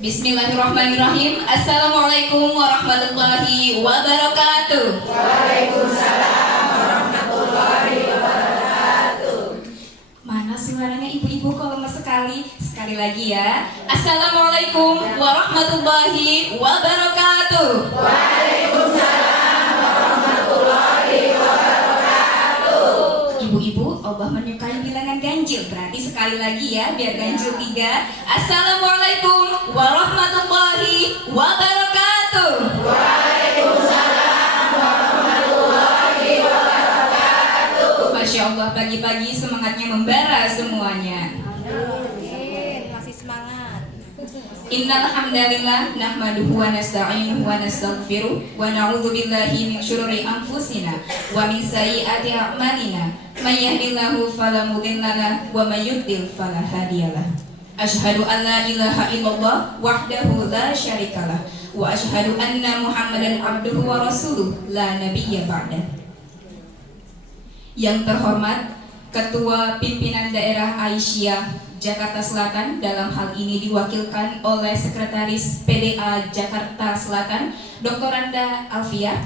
Bismillahirrahmanirrahim. Assalamualaikum warahmatullahi wabarakatuh. Waalaikumsalam warahmatullahi wabarakatuh. Mana suaranya ibu-ibu kok lemes sekali? Sekali lagi ya. Assalamualaikum warahmatullahi wabarakatuh. Waalaikumsalam warahmatullahi wabarakatuh. Ibu-ibu, Allah menyukai bilangan ganjil. Berarti sekali lagi ya, biar ganjil 3. Assalamualaikum warahmatullahi wabarakatuh. Waalaikumsalam warahmatullahi wabarakatuh. Masya Allah, pagi-pagi semangatnya membara semuanya. Masih semangat. Innal hamdalillah nahmaduhu wa nasta'inuhu wa nastaghfiruh wa na'udzu billahi min syururi anfusina wa min sayyiati a'malina may yahdihillahu fala mudilla lahu wa may yudlil fala hadiyalah. Asyhadu an la ilaha illallah wahdahu la syarikalah wa asyhadu anna Muhammadan abduhu wa rasuluh la nabiyya ba'dah. Yang terhormat Ketua Pimpinan Daerah Aisyah Jakarta Selatan, dalam hal ini diwakilkan oleh Sekretaris PDA Jakarta Selatan, Dr. Anda Alfiah.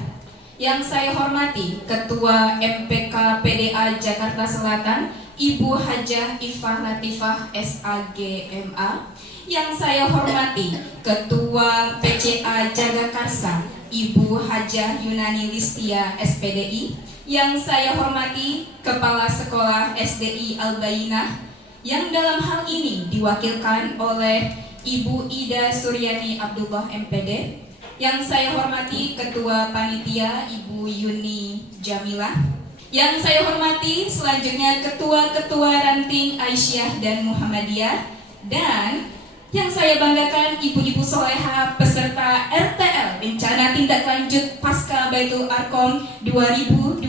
Yang saya hormati Ketua MPK PDA Jakarta Selatan, Ibu Hajah Ifah Latifah SAGMA. Yang saya hormati Ketua PCA Jagakarsa, Ibu Hajah Yunani Listia SPDI. Yang saya hormati Kepala Sekolah SDI Al-Bayyinah, yang dalam hal ini diwakilkan oleh Ibu Ida Suryani Abdullah MPD. Yang saya hormati Ketua Panitia Ibu Yuni Jamilah. Yang saya hormati selanjutnya Ketua-Ketua Ranting Aisyah dan Muhammadiyah. Dan yang saya banggakan ibu-ibu soleha peserta RTL Rencana Tindak Lanjut Pasca Baitul Arqam 2025.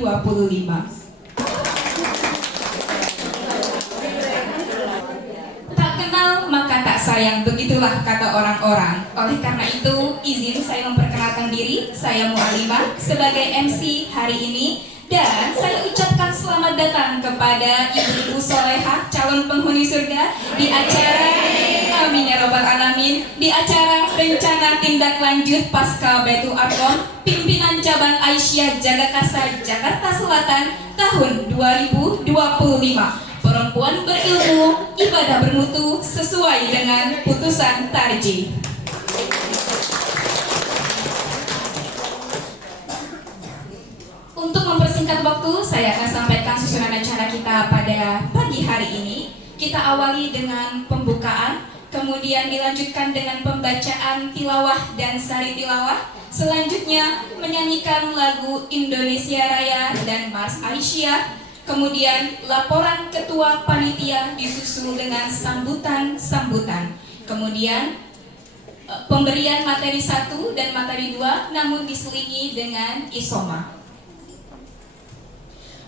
Tak kenal maka tak sayang, begitulah kata orang-orang. Oleh karena itu, izin saya memperkenalkan diri. Saya Mu'alimah sebagai MC hari ini. Dan saya ucapkan selamat datang kepada ibu-ibu soleha calon penghuni surga di acara, amin ya robbal alamin, di acara Rencana Tindak Lanjut Pasca Baitul Arqam Pimpinan Cabang Aisyah Jagakarsa Jakarta Selatan tahun 2025. Perempuan berilmu, ibadah bermutu sesuai dengan putusan tarjih. Untuk mempersingkat waktu, saya akan sampaikan susunan acara kita pada pagi hari ini. Kita awali dengan pembukaan, kemudian dilanjutkan dengan pembacaan tilawah dan sari tilawah. Selanjutnya menyanyikan lagu Indonesia Raya dan Mars Aisyah. Kemudian laporan Ketua Panitia disusul dengan sambutan-sambutan. Kemudian pemberian materi 1 dan materi 2 namun diselingi dengan isoma.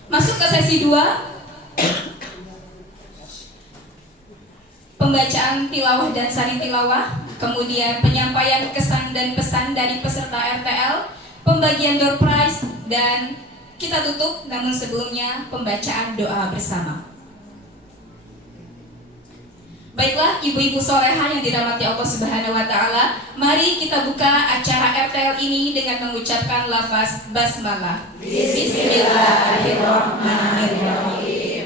Masuk ke sesi 2, pembacaan tilawah dan sari tilawah, kemudian penyampaian kesan dan pesan dari peserta RTL, pembagian door prize, dan kita tutup namun sebelumnya pembacaan doa bersama. Baiklah ibu-ibu soleha yang dirahmati Allah Subhanahu wa Ta'ala, mari kita buka acara RTL ini dengan mengucapkan lafaz basmalah. Bismillahirrahmanirrahim.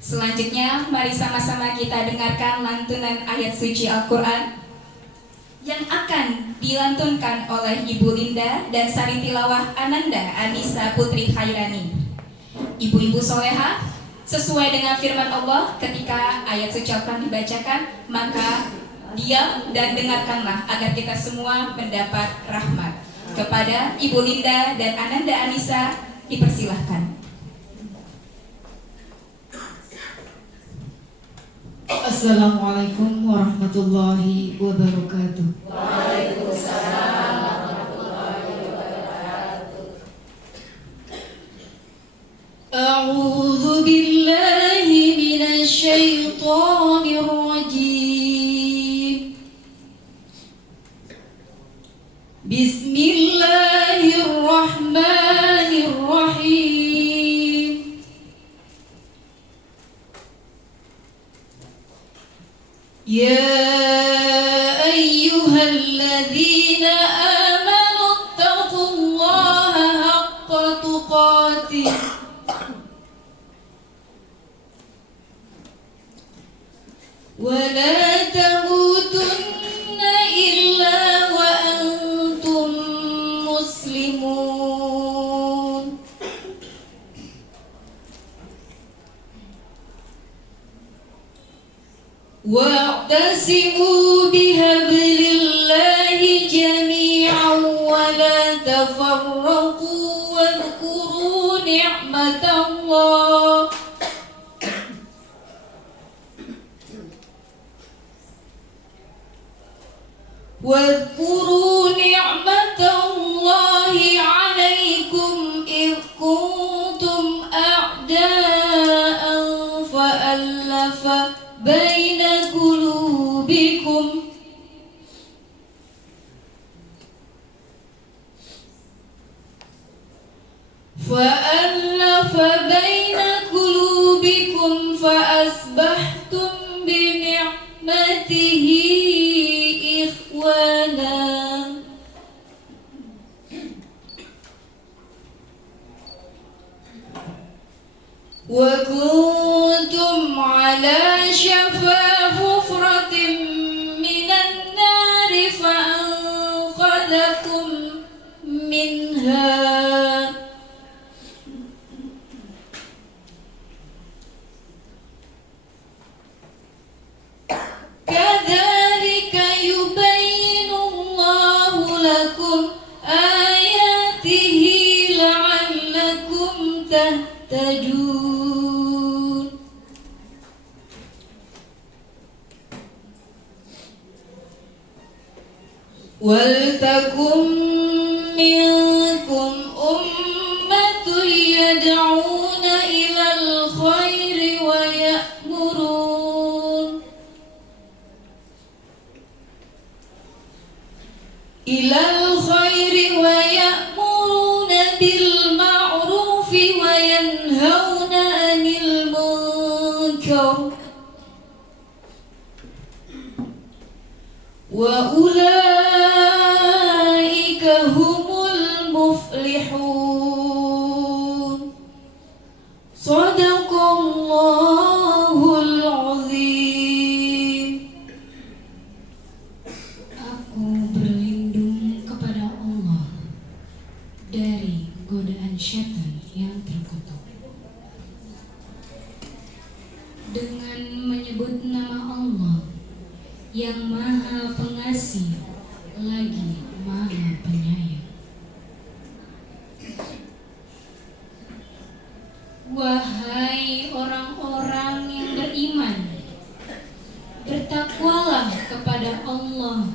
Selanjutnya mari sama-sama kita dengarkan lantunan ayat suci Al-Quran yang akan dilantunkan oleh Ibu Linda dan sari tilawah Ananda Anissa Putri Khairani. Ibu-ibu soleha, sesuai dengan firman Allah, ketika ayat suci Al-Quran dibacakan, maka diam dan dengarkanlah agar kita semua mendapat rahmat. Kepada Ibu Linda dan Ananda Anissa, dipersilahkan. Assalamualaikum warahmatullahi wabarakatuh. Waalaikumsalam warahmatullahi wabarakatuh. A'udzu billahi minasy syaithanir rajim. Bismillahirrahmanirrahim. Ya ولا تموتن إلا وأنتم مسلمون واعتصموا بحبل الله جميعا ولا تفرقوا واذكروا نعمة الله عليكم إذ كنتم أعداء فألف بين قلوبكم فأصبحتم بنعمته إخوانا وكنتم على شفا حفرة من النار فأنقذكم منها كذلك يبين الله لكم آياته لعلكم تهتدون ولتكن منكم أمة يدعون إلى الخير ويأمرون بالمعروف وينهون عن المنكر وأولئك هم المفلحون صدق الله العظيم. Aku berlindung kepada Allah dari godaan syaitan yang terkutuk dengan menyebut nama Allah yang Maha Pengasih lagi Maha Penyayang. Wahai orang-orang yang beriman, bertakwalah kepada Allah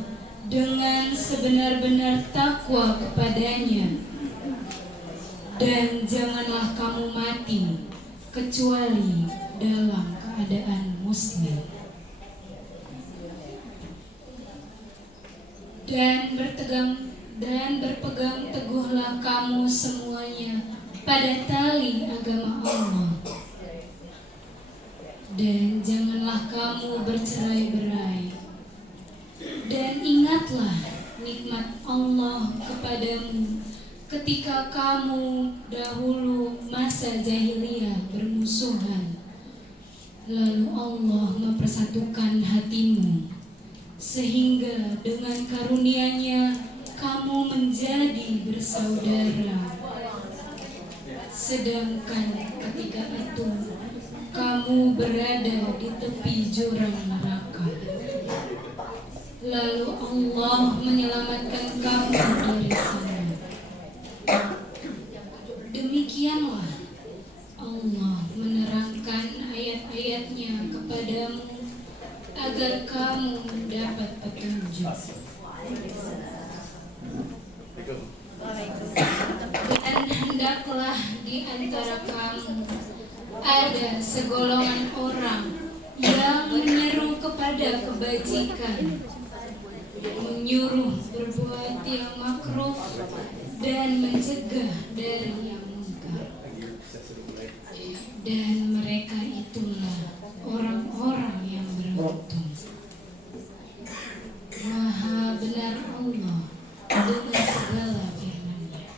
dengan sebenar-benar takwa kepadanya, dan janganlah kamu mati kecuali dalam keadaan muslim. Dan berpegang teguhlah kamu semuanya pada tali agama Allah, dan janganlah kamu bercerai-berai. Dan ingatlah nikmat Allah kepadamu ketika kamu dahulu masa jahiliyah bermusuhan, lalu Allah mempersatukan hatimu sehingga dengan karunia-Nya kamu menjadi bersaudara. Sedangkan ketika itu kamu berada di tepi jurang neraka, lalu Allah menyelamatkan kamu dari sana. Demikianlah Allah menerangkan ayat-ayatnya kepadamu agar kamu mendapat petunjuk. Dan hendaklah di antara kamu ada segolongan orang yang menyeru kepada kebajikan, menyuruh berbuat yang makruh, dan mencegah dari yang munkar. Dan mereka itulah orang-orang yang beruntung. Maha benar Allah dengan segala firman-Nya.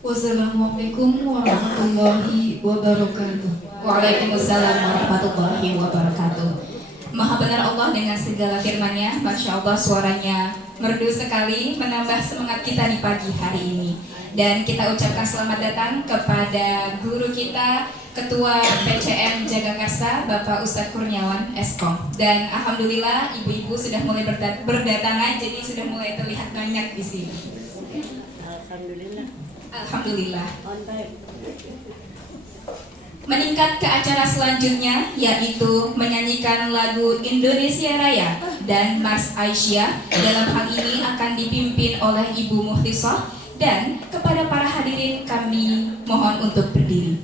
Wassalamualaikum warahmatullahi wabarakatuh. Waalaikumsalam warahmatullahi wabarakatuh. Maha benar Allah dengan segala firman-Nya. Masya Allah, suaranya merdu sekali, menambah semangat kita di pagi hari ini. Dan kita ucapkan selamat datang kepada guru kita, Ketua PCM Jagakarsa, Bapak Ustadz Kurniawan Eskom. Dan alhamdulillah ibu-ibu sudah mulai berdatangan, jadi sudah mulai terlihat banyak di sini. Alhamdulillah. Meningkat ke acara selanjutnya, yaitu menyanyikan lagu Indonesia Raya dan Mars Aisyah. Dalam hal ini akan dipimpin oleh Ibu Muhtisah, dan kepada para hadirin kami mohon untuk berdiri.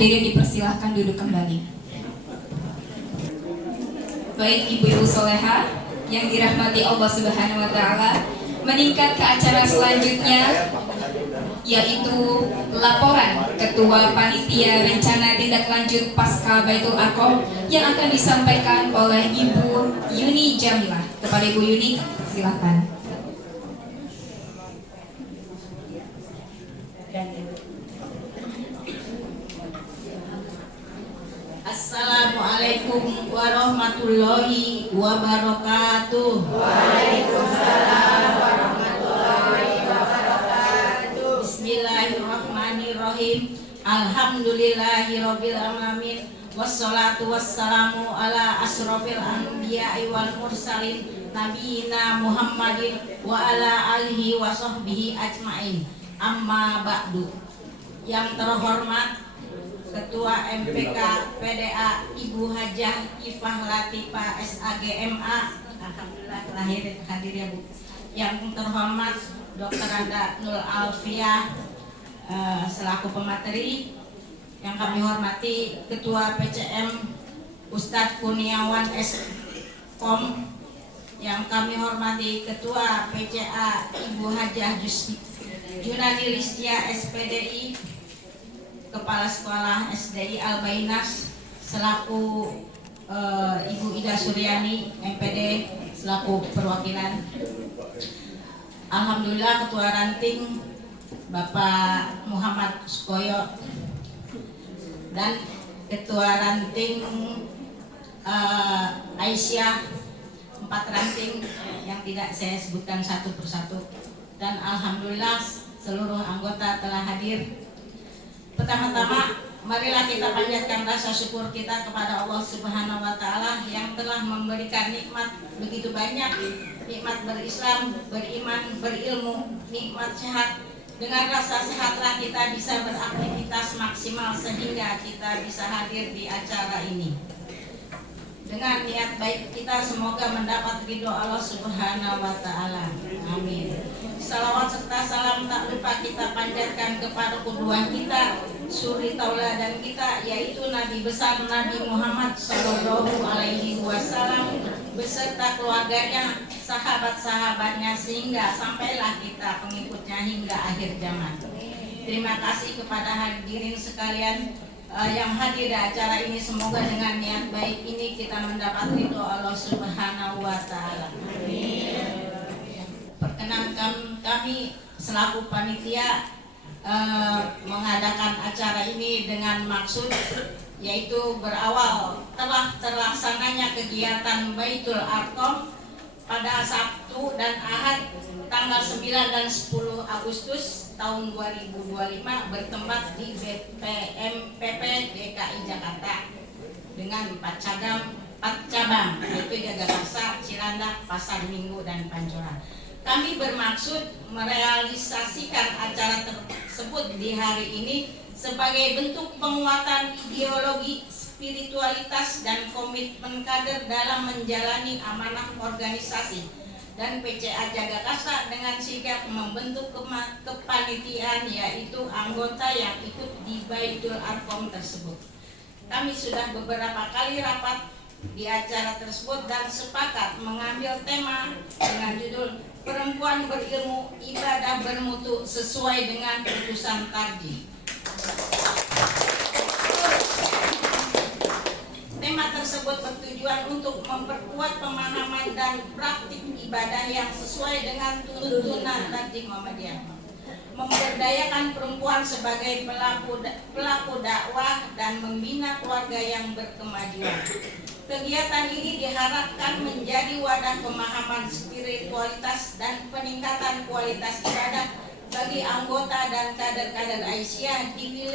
Hadirin dipersilahkan duduk kembali. Baik ibu-ibu soleha yang dirahmati Allah Subhanahu wa Ta'ala, meningkat ke acara selanjutnya, yaitu laporan Ketua Panitia Rencana Tindak Lanjut Pasca Baitul Aqab yang akan disampaikan oleh Ibu Yuni Jamilah. Kepada Ibu Yuni, silakan. Assalamualaikum warahmatullahi wabarakatuh. Bismillahirrahmanirrahim. Alhamdulillahirabbil alamin. Wassalatu wassalamu ala asrofil anbiya'i wal mursalin nabiyina Muhammadin wa ala alihi wa sahbihi ajmain. Amma ba'du. Yang terhormat Ketua MPK PDA Ibu Hajah Ifah Latifah SAGMA, alhamdulillah hadir ya Bu. Yang terhormat Dr. Anda Nul Alfiah selaku pemateri. Yang kami hormati Ketua PCM Ustadz Kurniawan S.Kom. Yang kami hormati Ketua PCA Ibu Hajah Junadi Listia SPDI, Kepala Sekolah SDI Al-Bainas selaku Ibu Ida Suryani MPD selaku perwakilan. Alhamdulillah Ketua Ranting Bapak Muhammad Sukoyo dan Ketua Ranting Aisyah, 4 ranting yang tidak saya sebutkan satu persatu, dan alhamdulillah seluruh anggota telah hadir. Pertama-tama marilah kita panjatkan rasa syukur kita kepada Allah Subhanahu wa taala yang telah memberikan nikmat begitu banyak, nikmat berislam, beriman, berilmu, nikmat sehat. Dengan rasa sehatlah kita bisa beraktivitas maksimal sehingga kita bisa hadir di acara ini. Dengan niat baik kita semoga mendapat ridho Allah Subhanahu wa taala. Amin. Salawat serta salam tak lupa kita panjatkan kepada kedua kita, suri tauladan kita, yaitu Nabi besar Nabi Muhammad Sallallahu Alaihi Wasallam beserta keluarganya, sahabat-sahabatnya, sehingga sampailah kita pengikutnya hingga akhir zaman. Terima kasih kepada hadirin sekalian yang hadir di acara ini. Semoga dengan niat baik ini kita mendapat ridho Allah Subhanahu wa taala. Amin. Perkenankan kami selaku panitia mengadakan acara ini dengan maksud yaitu berawal telah terlaksananya kegiatan Baitul Arqam pada Sabtu dan Ahad tanggal 9 dan 10 Agustus tahun 2025 bertempat di BPMPP DKI Jakarta dengan 4 cabang yaitu Jagakarsa, Cilandak, Pasar Minggu, dan Pancoran. Kami bermaksud merealisasikan acara tersebut di hari ini sebagai bentuk penguatan ideologi, spiritualitas, dan komitmen kader dalam menjalani amanah organisasi dan PCA Jagakarsa dengan sigap membentuk kepanitiaan yaitu anggota yang ikut di Baitul Arqam tersebut. Kami sudah beberapa kali rapat di acara tersebut dan sepakat mengambil tema dengan judul Perempuan Berilmu, Ibadah Bermutu sesuai dengan putusan Tarji. Tema tersebut bertujuan untuk memperkuat pemahaman dan praktik ibadah yang sesuai dengan tuntunan Tarji Muhammadiyah, memberdayakan perempuan sebagai pelaku dakwah, dan membina keluarga yang berkemajuan. Kegiatan ini diharapkan menjadi wadah pemahaman spiritualitas dan peningkatan kualitas ibadah bagi anggota dan kader-kader Aisyah di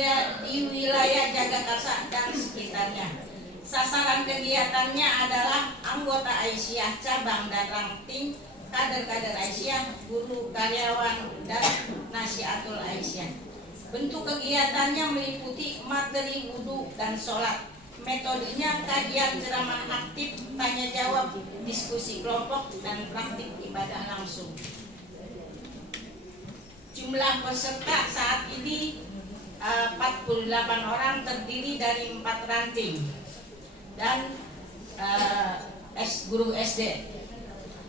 wilayah Jagakarsa dan sekitarnya. Sasaran kegiatannya adalah anggota Aisyah cabang dan ranting, kader-kader Aisyah, guru, karyawan, dan nasihatul Aisyah. Bentuk kegiatannya meliputi materi wudhu dan sholat. Metodenya kajian, ceramah aktif, tanya jawab, diskusi kelompok, dan praktik ibadah langsung. Jumlah peserta saat ini 48 orang, terdiri dari 4 ranting dan guru SD.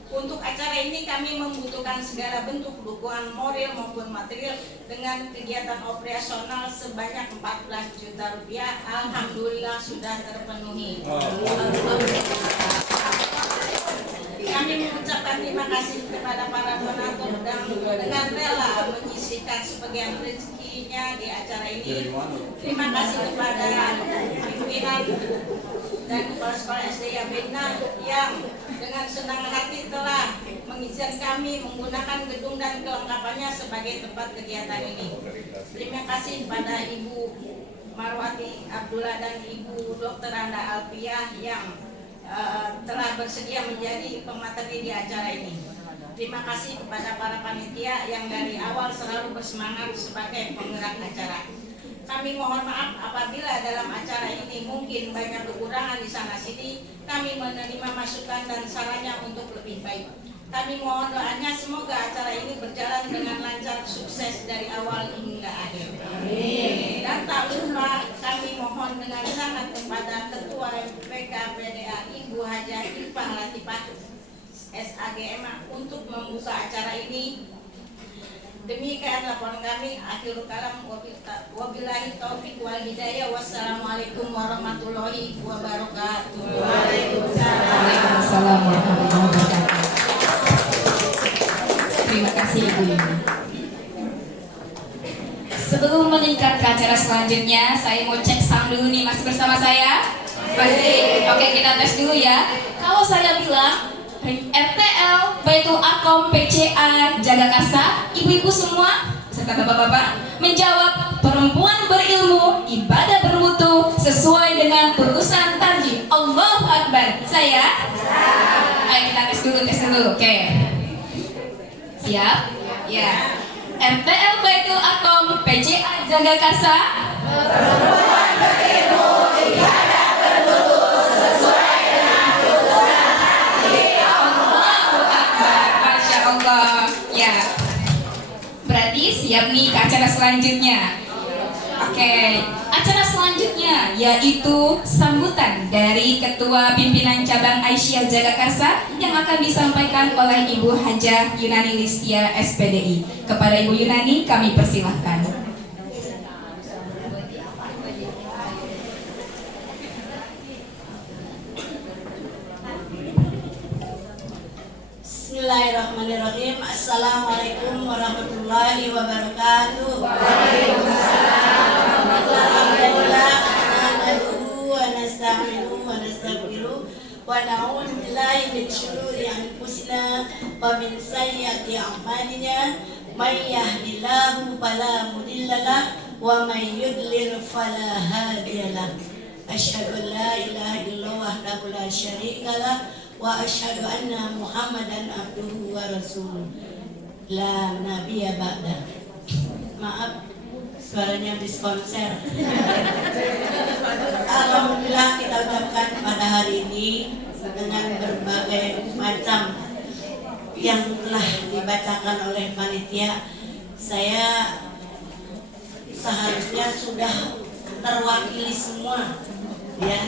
Untuk acara ini kami membutuhkan segala bentuk dukungan moral maupun material dengan kegiatan operasional sebanyak 14 juta rupiah. Alhamdulillah sudah terpenuhi. Kami mengucapkan terima kasih kepada para donatur dan dengan rela menyisihkan sebagian rezekinya di acara ini. Terima kasih kepada pimpinan dan Kepala Sekolah SD Yabena yang dengan senang hati telah mengizinkan kami menggunakan gedung dan kelengkapannya sebagai tempat kegiatan ini. Terima kasih pada Ibu Marwati Abdullah dan Ibu Dr. Anda Alfiah yang telah bersedia menjadi pemateri di acara ini. Terima kasih kepada para panitia yang dari awal selalu bersemangat sebagai penggerak acara. Kami mohon maaf apabila dalam acara ini mungkin banyak kekurangan di sana sini. Kami menerima masukan dan sarannya untuk lebih baik. Kami mohon doanya semoga acara ini berjalan dengan lancar, sukses dari awal hingga akhir. Amin. Dan tak lupa kami mohon dengan sangat kepada Ketua MPK PDA Ibu Hajah Irfah Latifah SAGM untuk membuka acara ini. Demikian laporan kami. Akhirul kalam, wabillahi taufik wal hidayah. Wassalamualaikum warahmatullahi wabarakatuh. Waalaikumsalam warahmatullahi wabarakatuh. Terima kasih Ibu Yuni. Sebelum meningkat ke acara selanjutnya, saya mau cek sound dulu nih. Masih bersama saya? Masih? Oke, kita tes dulu ya. Kalau saya bilang RTL, Baitul Arkom, PCA, Jagakarsa, ibu-ibu semua serta bapak-bapak menjawab perempuan berilmu, ibadah berwudu sesuai dengan perusahaan tarjih. Allahu Akbar. Saya? Ayo kita tes dulu. Oke. Siap? Ya. RTL, Baitul Arkom, PCA, Jagakarsa. Perempuan berilmu, ibadah berwudu sesuai dengan perusahaan tarjih. Allahu Akbar. Masya Allah. Ya. Berarti siap nih ke acara selanjutnya. Oke, acara selanjutnya yaitu sambutan dari Ketua Pimpinan Cabang Aisyah Jagakarsa yang akan disampaikan oleh Ibu Hajah Yunani Listia SPDI. Kepada Ibu Yunani kami persilahkan. Bismillahirrahmanirrahim. Assalamualaikum warahmatullahi wabarakatuh. Alhamdulillah, nahmaduhu wa nasta'inuhu wa nastaghfiruh wa na'udzu billahi min shururi anfusina wa min sayyiati a'malina. May yahdihillahu fala mudilla lahu wa may yudlil fala hadiya lahu. Asyhadu an la ilaha illallah wahdahu la syarika lahu wa asyhadu anna Muhammadan abduhu wa rasuluh. La nabiyya ba'da. Maaf, suaranya habis konser. Alhamdulillah kita ucapkan pada hari ini dengan berbagai macam yang telah dibacakan oleh panitia. Saya seharusnya sudah terwakili semua, ya.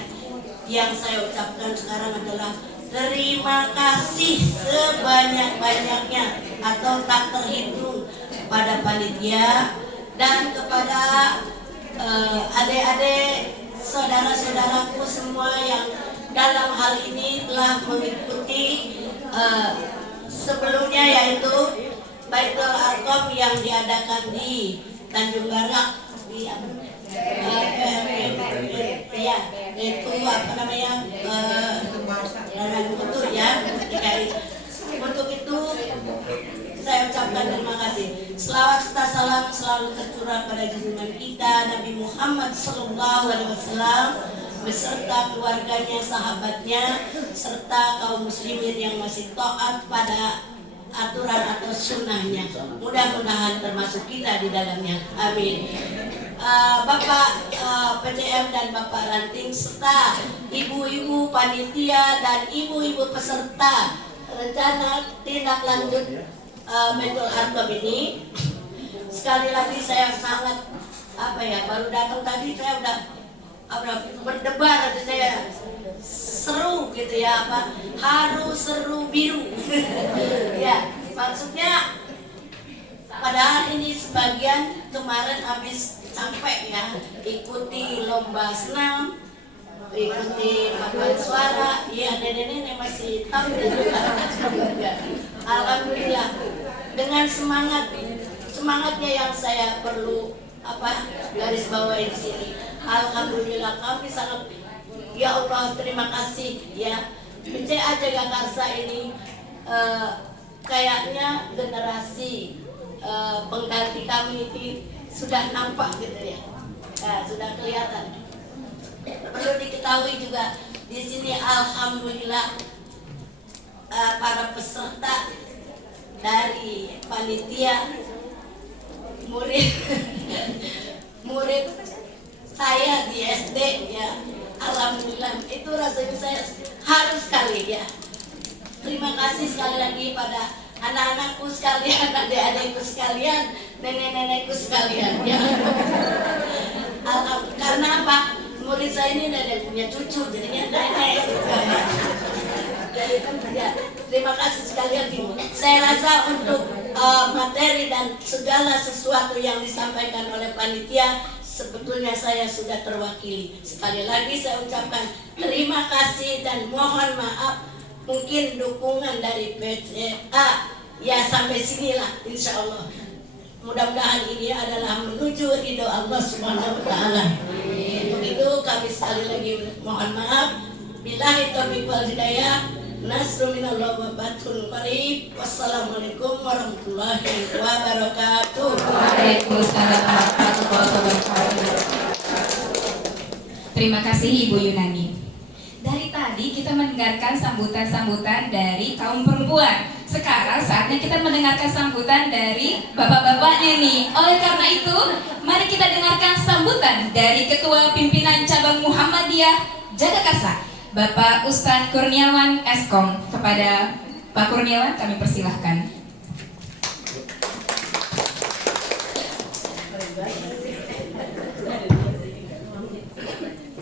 Yang saya ucapkan sekarang adalah terima kasih sebanyak-banyaknya atau tak terhitung pada panitia dan kepada adik-adik, saudara-saudaraku semua yang dalam hal ini telah mengikuti sebelumnya, yaitu Baitul Arkom yang diadakan di Tanjung Barak di itu apa namanya itu ya. Untuk itu saya ucapkan terima kasih. Selawat serta salam selalu tercurah pada junjungan kita Nabi Muhammad SAW beserta keluarganya, sahabatnya, serta kaum muslimin yang masih taat pada aturan atau sunnahnya. Mudah-mudahan termasuk kita di dalamnya. Amin. Bapak PCM dan Bapak Ranting serta ibu-ibu panitia dan ibu-ibu peserta rencana tindak lanjut Baitul Arkom ini, sekali lagi saya sangat baru datang tadi saya udah berdebar, saya seru gitu ya, haru seru biru. Ya, maksudnya padahal ini sebagian kemarin habis sampai ya ikuti lomba senam, ikuti paduan suara, ya nenek-nenek masih tahu juga. Alhamdulillah dengan semangatnya yang saya perlu garis bawahi di sini. Alhamdulillah kami sangat Ya Allah, terima kasih ya. PCA Jagakarsa ini kayaknya generasi pengganti kami ini sudah nampak gitu ya. Sudah kelihatan. Perlu diketahui juga di sini alhamdulillah para peserta dari panitia murid saya di SD ya, alhamdulillah itu rasanya saya harus sekali ya. Terima kasih sekali lagi pada anak-anakku sekalian, adik-adikku sekalian, nenek-nenekku sekalian ya. Alhamdulillah, karena apa? Murid saya ini ada yang punya cucu, jadinya nenek juga ya. Jadi ya, terima kasih sekali lagi. Saya rasa untuk materi dan segala sesuatu yang disampaikan oleh panitia sebetulnya saya sudah terwakili. Sekali lagi saya ucapkan terima kasih dan mohon maaf mungkin dukungan dari PCA ya sampai sinilah insya Allah. Mudah-mudahan ini adalah menuju ridho Allah Subhanahu wa Ta'ala. Untuk itu kami sekali lagi mohon maaf. Billahi taufiq wal hidayah. Nasrun minallah wa fathun qarib. Wassalamualaikum warahmatullahi wabarakatuh. Waalaikumsalam warahmatullahi wabarakatuh. Terima kasih Ibu Yunani. Dari tadi kita mendengarkan sambutan-sambutan dari kaum perempuan. Sekarang saatnya kita mendengarkan sambutan dari bapak-bapaknya nih. Oleh karena itu, mari kita dengarkan sambutan dari Ketua Pimpinan Cabang Muhammadiyah Jagakarsa, Bapak Ustadz Kurniawan Eskom. Kepada Pak Kurniawan kami persilahkan.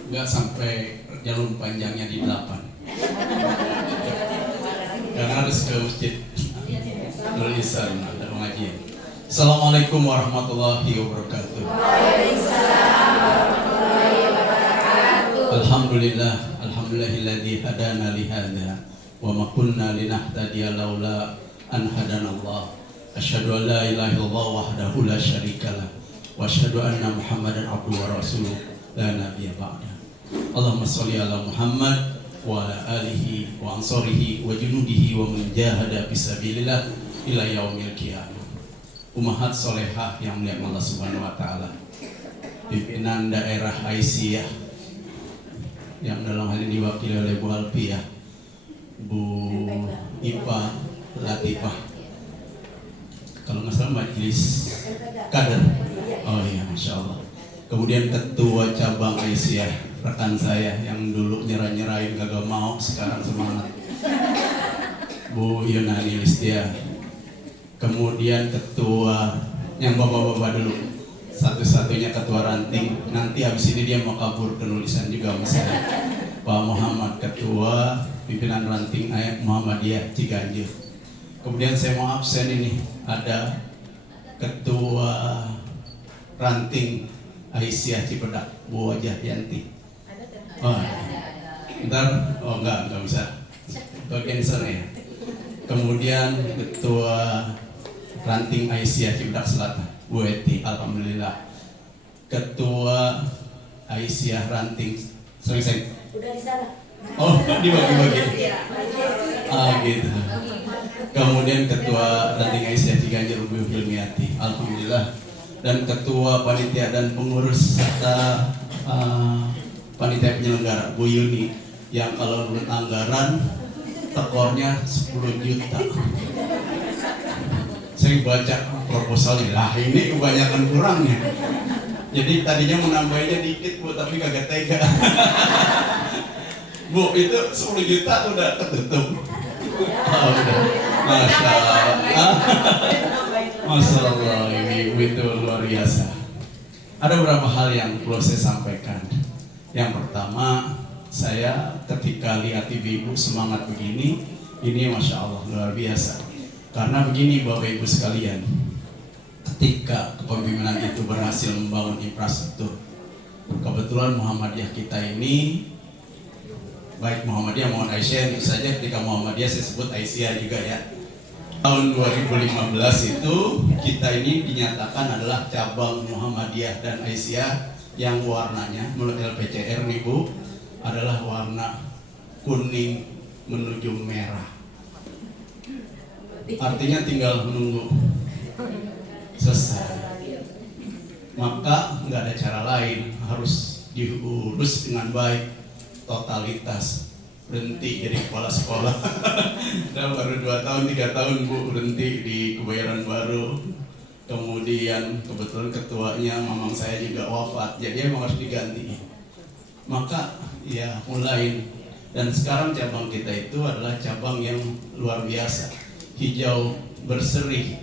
Nggak sampai jalur panjangnya di 8 dan harus ke masjid Nurul Ihsan ada pengajian. Assalamualaikum warahmatullahi wabarakatuh. Alhamdulillahilladzi hadana li hadza wa ma kunna linahtadiya laula an hadanallah. Asyhadu an la ilaha illallah wahdahu la syarikalah wa asyhadu anna Muhammadan abduhu wa rasuluh la nabiyya ba'da. Allahumma sholli ala Muhammad wa ala alihi wa ansorihi wa junudihi wa man jahada fisabilillah ila yaumil qiyamah. Ummahat solehah yang mulia Allah Subhanahu wa Ta'ala, pimpinan daerah Aisyah yang dalam hal ini diwakili oleh Bu Alfiyah, Bu Ipa Latifah, kalau nggak salah majelis kader. Oh iya, Masya Allah. Kemudian ketua cabang Aisyah, rekan saya yang dulu nyerah-nyerahin kagak mau, sekarang semangat, Bu Yunani Listia. Kemudian ketua yang bapak-bapak dulu, satu-satunya ketua ranting, nanti habis ini dia mau kabur ke nulisan juga sama saya, Pak Muhammad, ketua pimpinan ranting Muhammadiyah Ciganjur. Kemudian saya mau absen ini, ada ketua ranting Aisyah Cipedak, Bu Wajah Yanti. Oh, ntar, oh enggak bisa. Bagian sana ya. Kemudian ketua ranting Aisyah Cipedak Selatan, Bu Eti, alhamdulillah. Ketua Aisyah ranting Sering. Udah di sana. Oh, dibagi-bagi. Ah gitu. Kemudian ketua ranting Aisyah Ciganjur, Bu Hilmiati, alhamdulillah. Dan ketua panitia dan pengurus serta panitia penyelenggara, Bu Yuni, yang kalau menurut anggaran tekornya 10 juta. Saya baca proposalnya, lah ini kebanyakan kurangnya. Jadi tadinya mau nambahinnya dikit Bu, tapi kagak tega. Bu, itu 10 juta udah ketutup. Oh, udah. Masya Allah. Masya Allah, ini itu luar biasa. Ada beberapa hal yang perlu saya sampaikan. Yang pertama, saya ketika lihat ibu-ibu semangat begini, ini Masya Allah luar biasa. Karena begini Bapak Ibu sekalian, ketika kepemimpinan itu berhasil membangun infrastruktur, kebetulan Muhammadiyah kita ini, baik Muhammadiyah maupun Aisyah, itu saja ketika Muhammadiyah saya sebut Aisyah juga ya. Tahun 2015 itu kita ini dinyatakan adalah cabang Muhammadiyah dan Aisyah yang warnanya menurut LPCR nih Bu, adalah warna kuning menuju merah. Artinya tinggal menunggu selesai. Maka nggak ada cara lain, harus diurus dengan baik, totalitas. Berhenti jadi kepala sekolah. Saya baru 2 tahun 3 tahun Bu berhenti di Kebayoran Baru. Kemudian kebetulan ketuanya mamang saya juga wafat, jadi emang harus diganti. Maka ya mulai, dan sekarang cabang kita itu adalah cabang yang luar biasa, hijau berseri,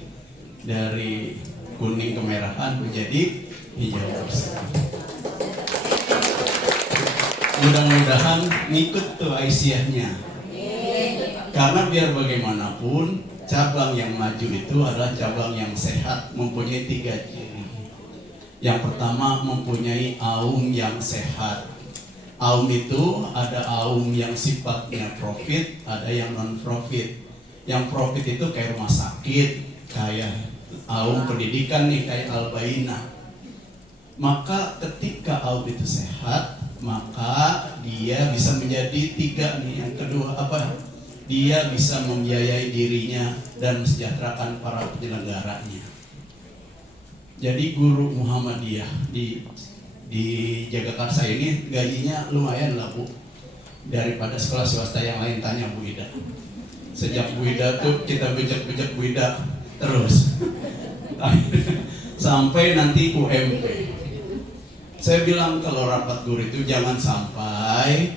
dari kuning kemerahan menjadi hijau berseri. Mudah-mudahan ngikut tuh Aisyahnya, karena biar bagaimanapun cabang yang maju itu adalah cabang yang sehat, mempunyai 3 ciri. Yang pertama, mempunyai aum yang sehat. Aum itu ada aum yang sifatnya profit, ada yang non profit. Yang profit itu kayak rumah sakit, kayak aum pendidikan nih, kayak Al-Bainah. Maka ketika aum itu sehat, maka dia bisa menjadi 3 nih. Yang kedua apa? Dia bisa membiayai dirinya dan mensejahterakan para penyelenggaranya. Jadi guru Muhammadiyah di Jagakarsa ini gajinya lumayan lah Bu, daripada sekolah swasta yang lain. Tanya Bu Ida. Sejak Bu Ida tuh kita bejek-bejek Bu Ida terus sampai nanti UMP. Saya bilang kalau rapat guru itu jangan sampai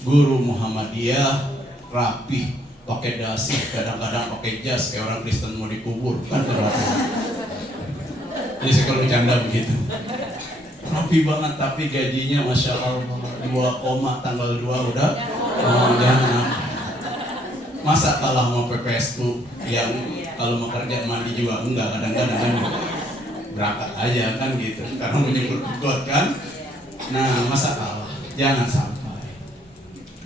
guru Muhammadiyah rapi, pakai dasi, kadang-kadang pakai jas kayak orang Kristen mau dikubur, kan rapi. Jadi saya kalau bercanda begitu, rapi banget tapi gajinya Masya Allah 2, tanggal 2 udah jangan. Masa kalah sama PPSku yang kalau mau kerja mandi juga enggak, kadang-kadang kan berangkat aja kan gitu, karena menyebut God kan. Nah masa kalah, jangan sampai.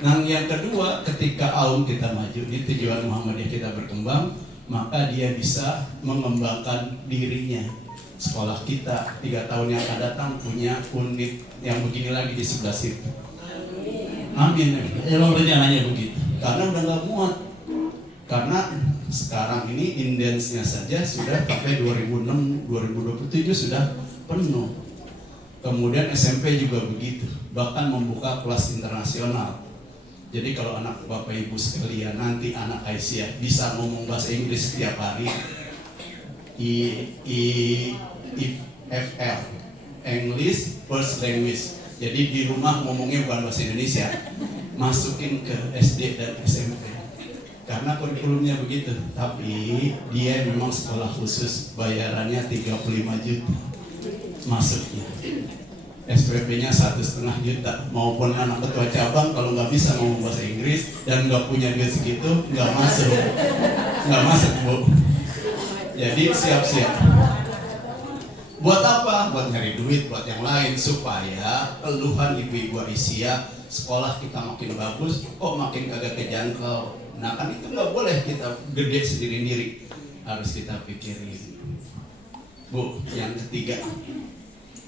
Nah yang kedua, ketika aum kita maju, ini tujuan Muhammadiyah kita berkembang, maka dia bisa mengembangkan dirinya. Sekolah kita 3 tahun yang akan datang punya unit yang begini lagi di sebelah situ. Amin. Emang rencananya begitu, karena udah nggak muat. Karena sekarang ini indensnya saja sudah sampai 2006, 2027 sudah penuh. Kemudian SMP juga begitu, bahkan membuka kelas internasional. Jadi kalau anak Bapak Ibu sekalian, nanti anak Aisyah bisa ngomong bahasa Inggris setiap hari, EFL, English First Language. Jadi di rumah ngomongnya bukan bahasa Indonesia, masukin ke SD dan SMP. Karena kurikulumnya begitu, tapi dia memang sekolah khusus, bayarannya 35 juta masuknya. SPP-nya 1,5 juta. Maupun anak ketua cabang kalau nggak bisa ngomong bahasa Inggris dan nggak punya duit segitu, nggak masuk Bu. Jadi siap-siap. Buat apa? Buat nyari duit, buat yang lain, supaya keluhan ibu-ibu Aisyah, sekolah kita makin bagus, kok makin kagak kejangkau. Nah kan itu nggak boleh kita gede sendiri-sendiri, harus kita pikirin. Bu, yang ketiga,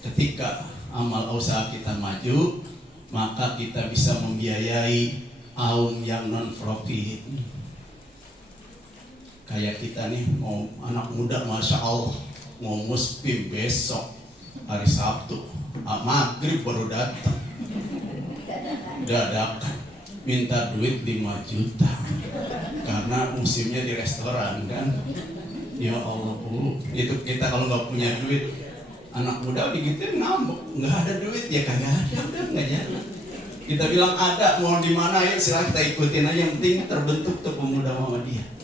ketika amal usaha kita maju, maka kita bisa membiayai aum yang non profit. Kayak kita nih, mau anak muda Masya Allah mau muspim besok hari Sabtu, maghrib baru datang, dadakan minta duit 5 juta karena musimnya di restoran kan. Ya Allah Bu, itu kita kalau nggak punya duit, anak muda digituin ngambek, nggak ada duit ya kagak ada, udah nggak jalan. Kita bilang ada, mau di mana ya silahkan kita ikutin aja, yang penting terbentuk tuh pemuda Muhammadiyah.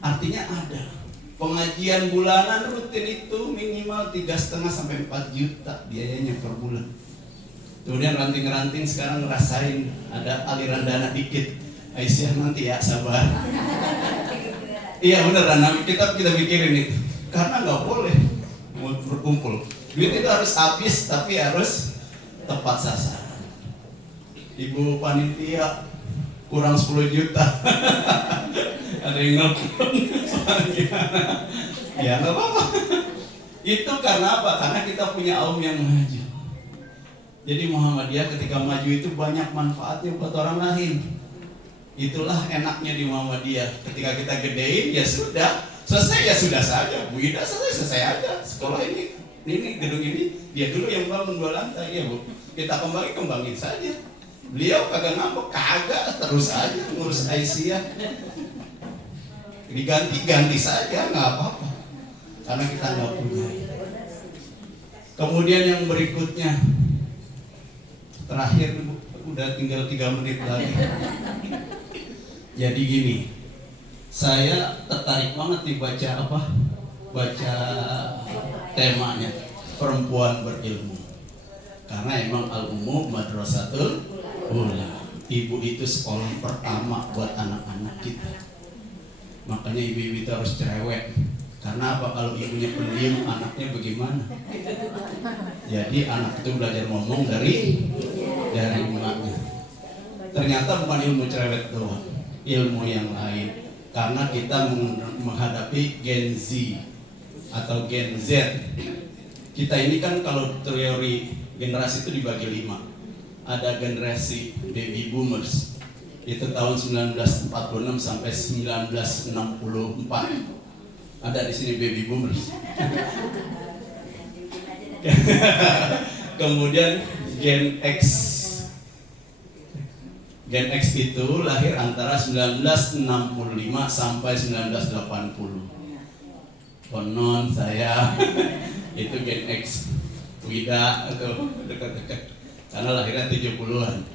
Artinya ada pengajian bulanan rutin itu minimal 3,5 sampai 4 juta biayanya per bulan. Kemudian ranting-ranting sekarang ngerasain ada aliran dana dikit. Aisyah nanti ya sabar. Iya beneran, kita pikirin itu. Karena nggak boleh berkumpul. Duit itu harus habis tapi harus tepat sasaran. Ibu panitia kurang 10 juta. Ada yang nelfon. Ya nggak apa-apa. Itu karena apa? Karena kita punya aum yang maju. Jadi Muhammadiyah ketika maju itu banyak manfaatnya buat orang lain. Itulah enaknya di Muhammadiyah. Ketika kita gedein ya sudah, selesai ya sudah saja. Bu Ida selesai aja. Sekolah ini gedung ini dia dulu yang bangun 2 lantai ya Bu. Kita kembangin saja. Beliau kagak ngambek, kagak, terus aja ngurus Aisyah. Diganti saja nggak apa-apa. Karena kita nggak punya. Kemudian yang berikutnya, terakhir udah tinggal 3 menit lagi. Jadi gini, saya tertarik banget nih baca temanya perempuan berilmu. Karena emang al-ummu madrasatul ula. Ibu itu sekolah pertama buat anak-anak kita. Makanya ibu-ibu itu harus cerewet. Karena apa? Kalau ibunya pendiam, anaknya bagaimana? Jadi anak itu belajar ngomong dari emaknya. Ternyata bukan ilmu cerewet doang, ilmu yang lain. Karena kita menghadapi Gen Z atau Gen Z. Kita ini kan kalau teori generasi itu dibagi 5. Ada generasi baby boomers. Itu tahun 1946 sampai 1964. Ada di sini baby boomers. Kemudian Gen X. Gen X itu lahir antara 1965 sampai 1980. Konon saya itu Gen X. Wida atau dekat-dekat. Karena lahirnya 70-an.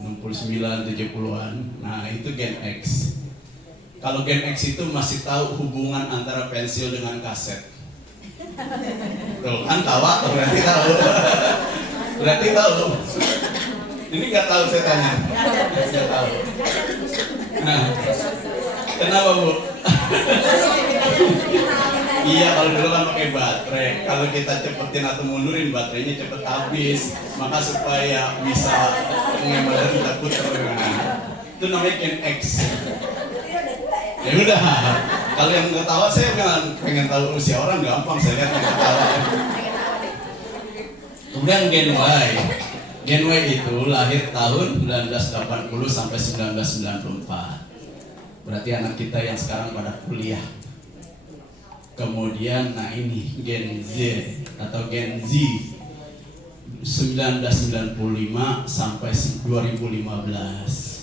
69 70-an. Nah, itu Gen X. Kalau Gen X itu masih tahu hubungan antara pensil dengan kaset. Tuh kan tawa, berarti tahu. Berarti tahu. Ini nggak tahu saya tanya. Nggak tahu. Nah, kenapa Bu? Iya, kalau dulu kan pakai baterai. Kalau kita cepetin atau mundurin baterainya cepet habis. Maka supaya bisa mengemal kita putar. Itu namanya Gen X. Ya udah, kalau yang nggak tahu saya pengen tahu usia orang gampang, saya lihat yang ketawa. Kemudian Gen Y. Gen Y itu lahir tahun 1980 sampai 1994. Berarti anak kita yang sekarang pada kuliah. Kemudian nah ini Gen Z atau Gen Z 1995 sampai 2015.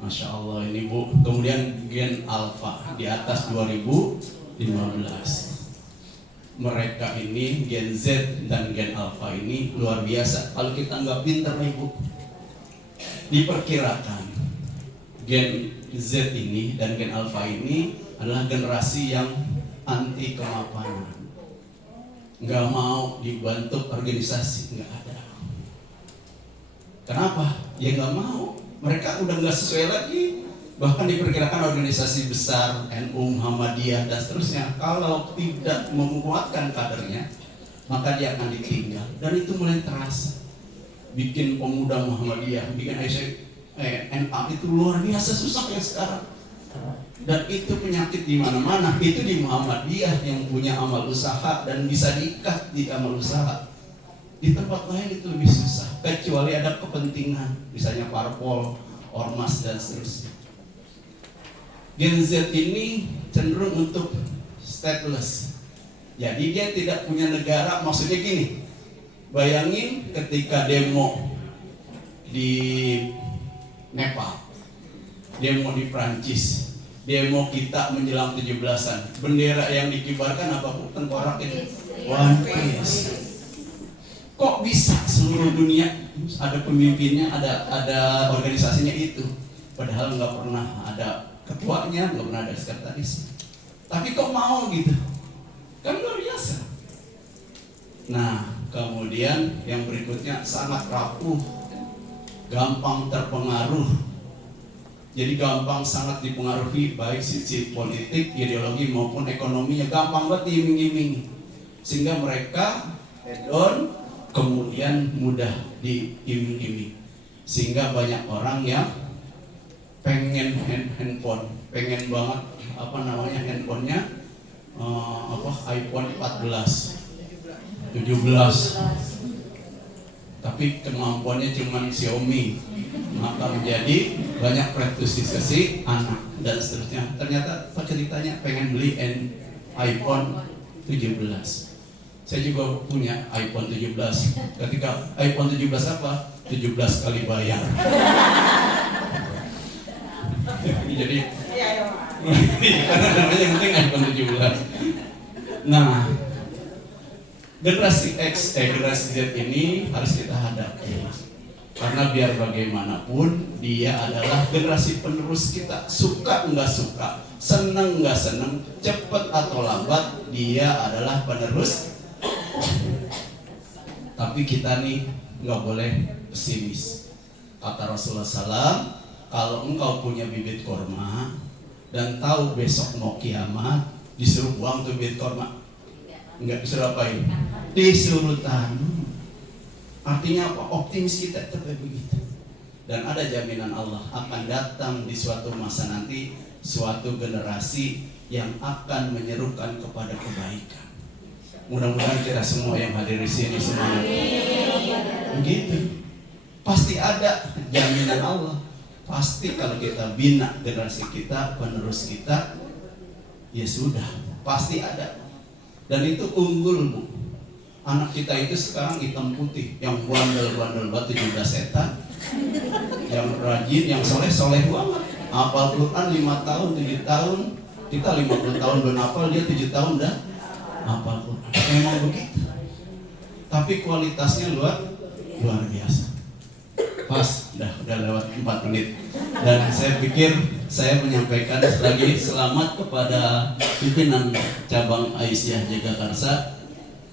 Masya Allah ini Bu. Kemudian Gen Alpha di atas 2015. Mereka ini Gen Z dan Gen Alpha ini luar biasa. Kalau kita nggak pinter nih Bu, diperkirakan Gen Z ini dan Gen Alpha ini adalah generasi yang anti kemapanan. Nggak mau dibentuk organisasi, nggak ada. Kenapa? Ya nggak mau. Mereka udah nggak sesuai lagi. Bahkan diperkirakan organisasi besar NU, Muhammadiyah dan seterusnya kalau tidak menguatkan kadernya, maka dia akan ditinggal. Dan itu mulai terasa. Bikin pemuda Muhammadiyah, bikin NA itu luar biasa susahnya sekarang. Dan itu penyakit di mana-mana. Itu di Muhammadiyah yang punya amal usaha dan bisa diikat di amal usaha. Di tempat lain itu lebih susah, kecuali ada kepentingan, misalnya parpol, ormas dan seterusnya. Gen Z ini cenderung untuk stateless. Jadi dia tidak punya negara. Maksudnya gini, bayangin ketika demo di Nepal, demo di Prancis, demo kita menjelang 17-an, bendera yang dikibarkan apa Bu? Tengkorak itu One Piece. Kok bisa seluruh dunia ada pemimpinnya, ada organisasinya itu, padahal nggak pernah ada ketuanya, nggak pernah ada sekretaris. Tapi kok mau gitu? Kan luar biasa. Nah, kemudian yang berikutnya sangat rapuh, gampang terpengaruh. Jadi gampang sangat dipengaruhi baik sisi politik, ideologi maupun ekonominya, gampang banget diiming-imingi. Sehingga mereka head-on, kemudian mudah diiming-iming. Sehingga banyak orang yang pengen handphone, pengen banget handphonenya iPhone 14, 17. tapi kemampuannya cuma Xiaomi, maka menjadi banyak diskusi anak dan seterusnya. Ternyata Pak ceritanya pengen beli iPhone 17. Saya juga punya iPhone 17. Ketika iPhone 17 apa? 17 kali bayar. Jadi karena namanya yang penting iPhone 17. Nah, generasi X, generasi Z ini harus kita hadapi. Karena biar bagaimanapun dia adalah generasi penerus kita. Suka nggak suka, seneng nggak seneng, cepat atau lambat dia adalah penerus. Tapi kita nih nggak boleh pesimis. Kata Rasulullah SAW, kalau engkau punya bibit korma dan tahu besok mau kiamat, disuruh buang tuh bibit korma. Enggak disuruh apain? Disuruh tanam. Artinya apa? Optimis kita tetap begitu. Dan ada jaminan Allah akan datang di suatu masa nanti suatu generasi yang akan menyerukan kepada kebaikan. Mudah-mudahan kita semua yang hadir di sini semangat. Begitu. Pasti ada jaminan Allah. Pasti kalau kita bina generasi kita, penerus kita, ya sudah, pasti ada. Dan itu unggul, Bu. Anak kita itu sekarang hitam putih, yang bandel-bandel batu 17 setan, yang rajin, yang soleh banget. Hafal Quran 5 tahun, 7 tahun, kita 50 tahun belum hafal, dia 7 tahun dah hafal Quran. Memang begitu. Tapi kualitasnya luar biasa. Pas, udah lewat 4 menit. Dan saya pikir saya menyampaikan lagi selamat kepada pimpinan cabang Aisyah Jagakarsa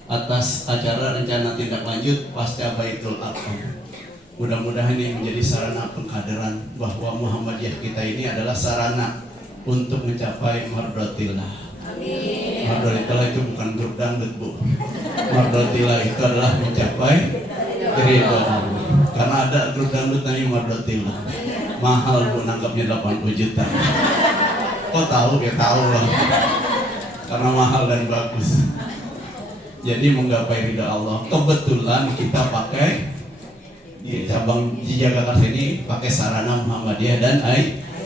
atas acara rencana tindak lanjut pasca Baitul Aqam. Mudah-mudahan ini menjadi sarana pengkaderan bahwa Muhammadiyah kita ini adalah sarana untuk mencapai mardotillah. Mardotillah itu bukan grup dangdut, Bu. Mardotillah itu adalah mencapai ridho Allah. Karena ada grup dangdut namanya Mardotillah. Mahal, Bu, nangkapnya 80 juta. Kok tahu? Ya tahu lah. Karena mahal dan bagus. Jadi menggapai ridha Allah. Kebetulan kita pakai di cabang di Jagakarsa ini pakai sarana Muhammadiyah dan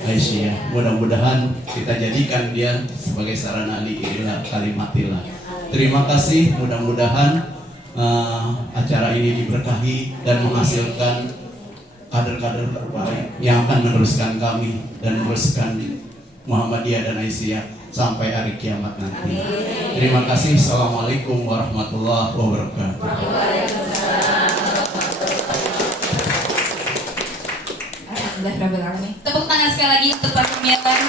Aisyah. Mudah-mudahan kita jadikan dia sebagai sarana li'ilah kalimatillah. Terima kasih. Mudah-mudahan acara ini diberkahi dan menghasilkan kader-kader terbaik yang akan meneruskan kami dan meneruskan Muhammadiyah dan Aisyah sampai hari kiamat nanti. Terima kasih. Assalamualaikum warahmatullahi wabarakatuh. Alhamdulillahirrahmanirrahim. Tepuk tangan sekali lagi untuk Pak Kumiatan.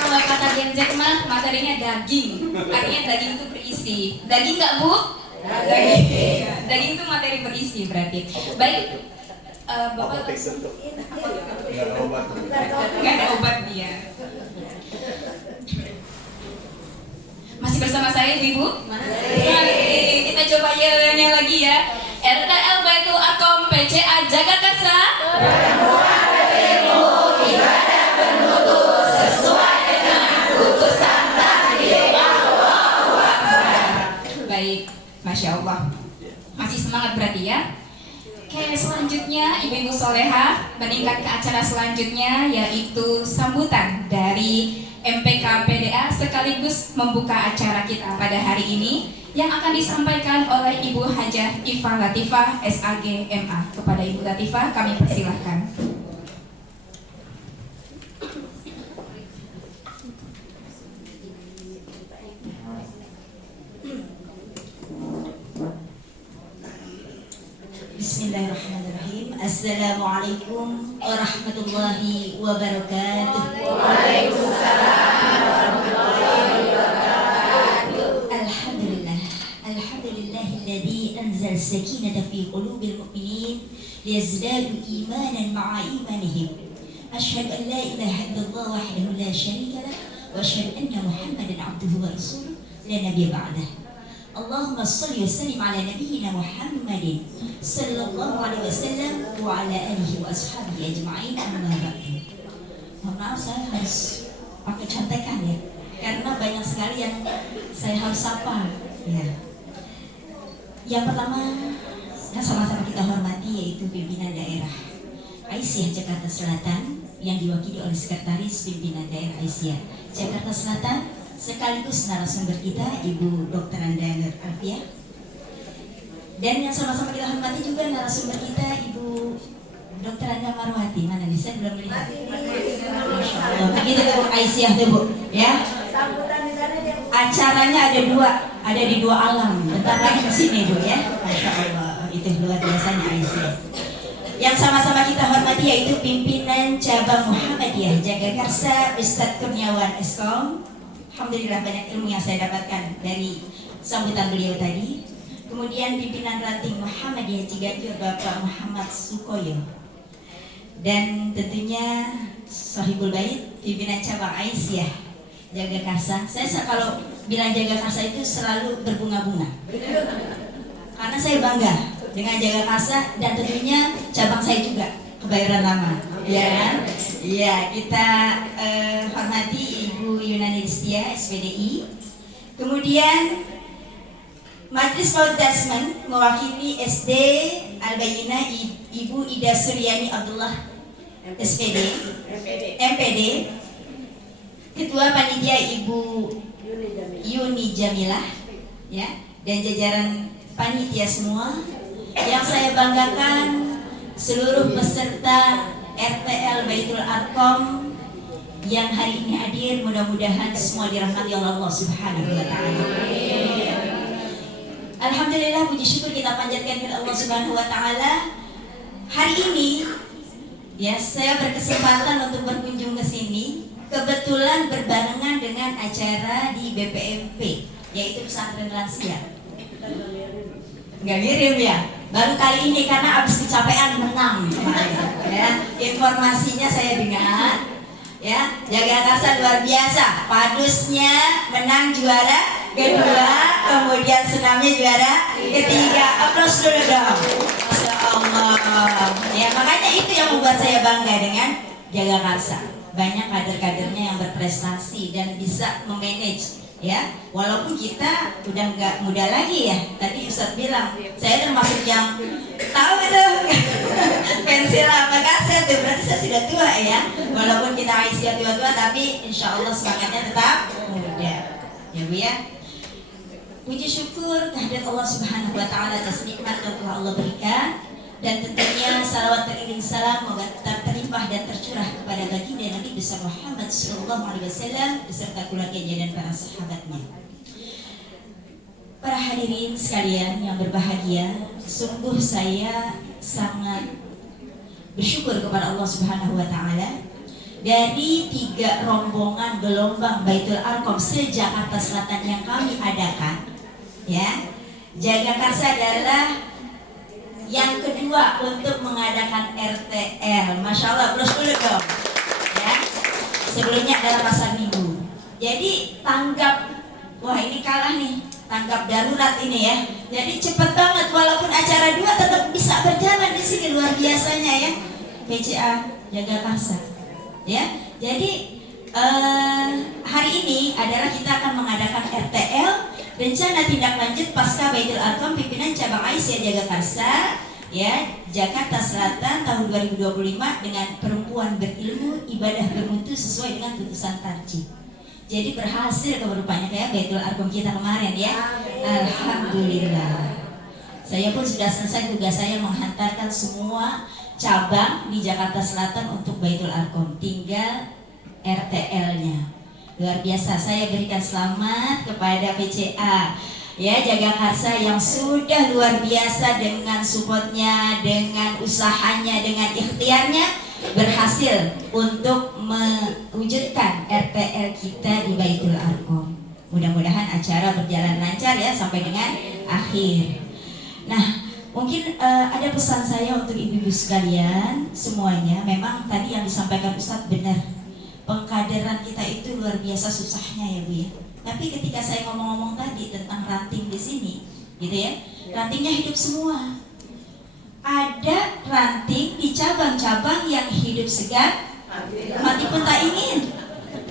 Kalau kata Gen Z mah materinya daging. Artinya daging itu berisi. Daging nggak, Bu? Daging. Daging itu materi berisi berarti. Baik. Bapak nggak ada obat dia. Masih bersama saya Ibu? Masih. Kita coba yelnya lagi ya. RTL Baitul Aqam PCA Jagakarsa. Perempuan berilmu, ibadah penutur sesuai dengan putusan takdir Allahu Akbar. Baik, Masya Allah. Masih semangat berarti ya? Oke, selanjutnya Ibu-Ibu Soleha meningkat ke acara selanjutnya yaitu sambutan dari MPK PDA sekaligus membuka acara kita pada hari ini yang akan disampaikan oleh Ibu Hajah Iva Latifah SAG MA. Kepada Ibu Latifah kami persilahkan. Bismillahirrahmanirrahim. Assalamualaikum warahmatullahi wabarakatuh. Waalaikumsalam warahmatullahi wabarakatuh. Alhamdulillah. Alhamdulillahilladzi anzal sakinata fi qulubil mu'minin liyazdadu imanan ma'a imanihim. Asyhadu an la ilaha illallah wahdahu la syarika lah wa asyhadu anna Muhammadan abduhu wa rasuluh la nabiyya ba'dah. Allahumma shalli wa sallim ala nabiyyina Muhammadin sallallahu alaihi wasallam wa ala alihi wa ashabihi ajma'in amma ba'du. Mohon maaf saya harus pakai contekan ya, karena banyak sekali yang saya harus sapa ya. Yang pertama, sama-sama kita yaitu pimpinan daerah Aisyah Jakarta Selatan yang diwakili oleh Sekretaris Pimpinan Daerah Aisyah Jakarta Selatan, sekaligus narasumber kita Ibu Dr. Anda Nur Alfiah. Dan yang sama-sama kita hormati juga narasumber kita Ibu Dr. Anda Marwati. Mana nih? Saya belum melihat. Masya Allah. Begitu Bu Aisyah tuh Bu, ya. Acaranya ada di dua alam. Bentar lagi di sini Bu ya. Masya Allah. Itu luar biasanya Aisyah. Yang sama-sama kita hormati yaitu pimpinan cabang Muhammadiyah Jagakarsa Ustadz Kurniawan Eskom. Alhamdulillah banyak ilmu yang saya dapatkan dari sambutan beliau tadi. Kemudian pimpinan ranting Muhammadiyah Ciganjur Bapak Muhammad Sukoyo. Dan tentunya Sohibul Bait pimpinan cabang Aisyah Jagakarsa. Saya kalau bilang Jagakarsa itu selalu berbunga-bunga. Karena saya bangga dengan Jagakarsa dan tentunya cabang saya juga Kebayoran Lama, ya kan? Iya, kita hormati Ibu Yunani Listia, SPDI. Kemudian Majelis Paut Dasman mewakili SD Al-Bayinah Ibu Ida Suryani Abdullah, SPD, MPD. Ketua Panitia Ibu Yuni Jamilah, ya, dan jajaran panitia semua. Yang saya banggakan seluruh peserta RTL Baitul Arkom yang hari ini hadir, mudah-mudahan semua dirahmati oleh Allah Subhanahu wa taala. Alhamdulillah, puji syukur kita panjatkan kepada Allah Subhanahu wa taala. Hari ini ya saya berkesempatan untuk berkunjung ke sini, kebetulan berbarengan dengan acara di BPMP, yaitu pesantren lansia. Nggak mirip ya, baru kali ini karena abis kecapean menang ya. Informasinya saya dengar ya, Jagakarsa luar biasa, padusnya menang juara kedua, kemudian senamnya juara ketiga. Aplaus dulu dong. Masya Allah ya, makanya itu yang membuat saya bangga dengan Jagakarsa. Banyak kader-kadernya yang berprestasi dan bisa memanage ya, walaupun kita udah nggak muda lagi ya. Tadi Ustadz bilang saya termasuk yang tahu itu pensil apa kaset tuh, berarti saya sudah tua ya. Walaupun kita Aisyah tua-tua, tapi insya Allah semangatnya tetap muda ya Bu ya. Puji syukur kehadirat Allah Subhanahu wa taala atas nikmat yang telah Allah berikan, dan tentunya salawat teriring salam moga tetap terlimpah dan tercurah kepada baginda Nabi besar Muhammad sallallahu alaihi wasallam beserta keluarganya dan para sahabatnya. Para hadirin sekalian yang berbahagia, sungguh saya sangat bersyukur kepada Allah Subhanahu wa taala dari 3 rombongan gelombang Baitul Arkom se-Jakarta Selatan yang kami adakan ya. Jagakarsa adalah yang kedua untuk mengadakan RTL. Masya Allah, terus dulu dong ya. Sebelumnya adalah pasar minggu. Jadi tanggap, wah ini kalah nih, tanggap darurat ini ya. Jadi cepet banget, walaupun acara 2 tetap bisa berjalan di sini, luar biasanya ya. PCA Jagakarsa ya. Jadi hari ini adalah kita akan mengadakan RTL, rencana tindak lanjut pasca Baitul Arkom pimpinan cabang Aisyah Jagakarsa ya Jakarta Selatan tahun 2025 dengan perempuan berilmu, ibadah bermutu sesuai dengan putusan tarjih. Jadi berhasil rupanya kayak Baitul Arkom kita kemarin ya. Alhamdulillah. Saya pun sudah selesai tugas saya menghantarkan semua cabang di Jakarta Selatan untuk Baitul Arkom, tinggal RTL-nya. Luar biasa, saya berikan selamat kepada PCA ya Jagakarsa yang sudah luar biasa dengan supportnya, dengan usahanya, dengan ikhtiarnya berhasil untuk mewujudkan RTL kita di Baitul Arkom. Mudah-mudahan acara berjalan lancar ya sampai dengan akhir. Nah, mungkin ada pesan saya untuk ibu-ibu sekalian semuanya. Memang tadi yang disampaikan Ustadz benar. Pengkaderan kita itu luar biasa susahnya ya Bu ya. Tapi ketika saya ngomong-ngomong tadi tentang ranting di sini, gitu ya, rantingnya hidup semua. Ada ranting di cabang-cabang yang hidup segar, mati pun tak ingin,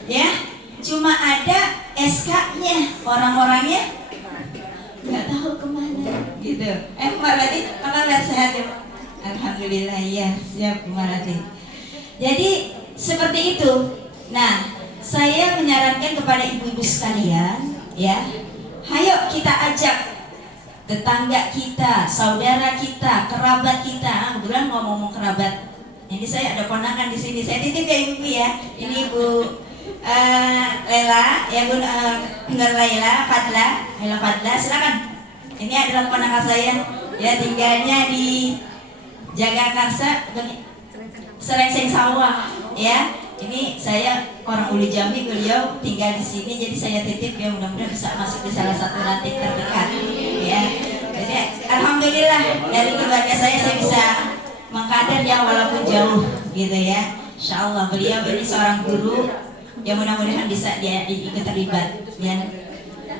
ya. Cuma ada SK-nya, orang-orangnya nggak tahu kemana, gitu. Berarti apa sehat ya? Alhamdulillah. Alhamdulillah ya, siap Bu Marati. Jadi seperti itu. Nah, saya menyarankan kepada ibu-ibu sekalian, ya, ayo kita ajak tetangga kita, saudara kita, kerabat kita. Kebetulan ngomong kerabat, ini saya ada ponakan di sini. Saya titip ya ibu ya. Ini Bu Lela, ya Bu Lela Fadla, silakan. Ini adalah ponakan saya, ya, tinggalnya di Jagakarsa, Serengseng Sawah, ya. Ini saya orang Ulu Jambi, beliau tinggal di sini, jadi saya titip ya, mudah-mudahan bisa masuk di salah satu ranting terdekat, ya. Jadi alhamdulillah dari keluarga saya bisa mengkader ya walaupun jauh, gitu ya. Insya Allah beliau ini seorang guru, ya mudah-mudahan bisa dia ikut terlibat, ya.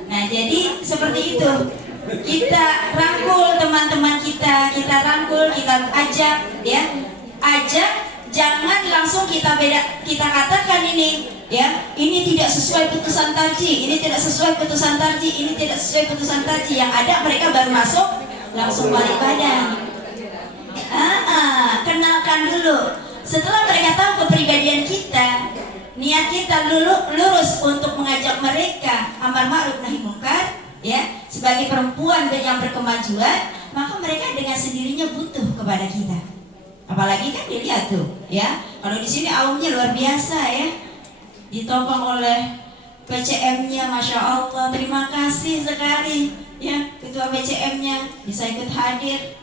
Nah jadi seperti itu. Kita rangkul teman-teman kita rangkul, kita ajak, ya, ajak. Jangan langsung kita katakan ini, ya, ini tidak sesuai putusan tarji, ini tidak sesuai putusan tarji, ini tidak sesuai putusan tarji. Yang ada mereka baru masuk langsung balik badan. Kenalkan dulu. Setelah mereka tahu kepribadian kita, niat kita lurus untuk mengajak mereka amar ma'ruf nahi munkar, ya, sebagai perempuan yang berkemajuan, maka mereka dengan sendirinya butuh kepada kita. Apalagi kan dilihat tuh, ya, kalau di sini aumnya luar biasa, ya, ditopang oleh PCM-nya, masya Allah, terima kasih sekali, ya, ketua PCM-nya bisa ikut hadir.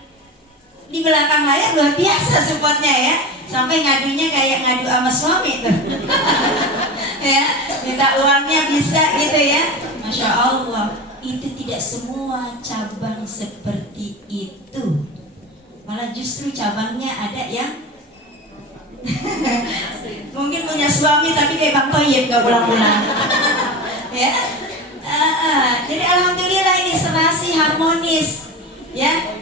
Di belakang layar luar biasa supportnya, ya, sampai ngadunya kayak ngadu sama suami tuh, ya, minta uangnya bisa gitu, ya, masya Allah. Itu tidak semua cabang seperti itu. Malah justru cabangnya ada yang mungkin punya suami tapi kayak Bang Toyib gak pulang-pulang. Ya, jadi alhamdulillah ini serasi harmonis, ya.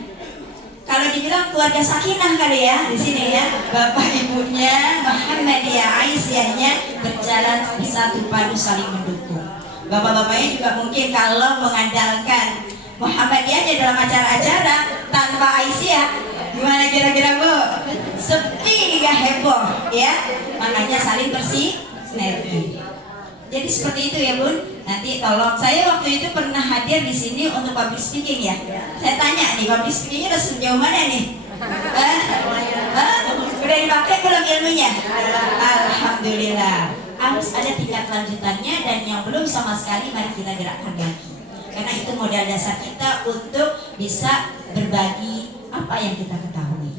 Kalau dibilang keluarga sakinah kali ya di sini, ya, bapak ibunya Muhammadiyah Aisyahnya berjalan bersatu padu saling mendukung. Bapak-bapaknya juga mungkin kalau mengandalkan Muhammadiyahnya dalam acara-acara tanpa Aisyah, gimana kira-kira Bu? Sepi gak heboh, ya. Makanya saling bersinergi. Jadi seperti itu ya Bun. Nanti tolong, saya waktu itu pernah hadir di sini untuk public speaking, ya. Saya tanya nih, public speakingnya udah sejauh mana nih? Udah dipakai belum ilmunya? Alhamdulillah. Harus ada tingkat lanjutannya, dan yang belum sama sekali mari kita gerakkan lagi. Karena itu modal dasar kita untuk bisa berbagi apa yang kita ketahui,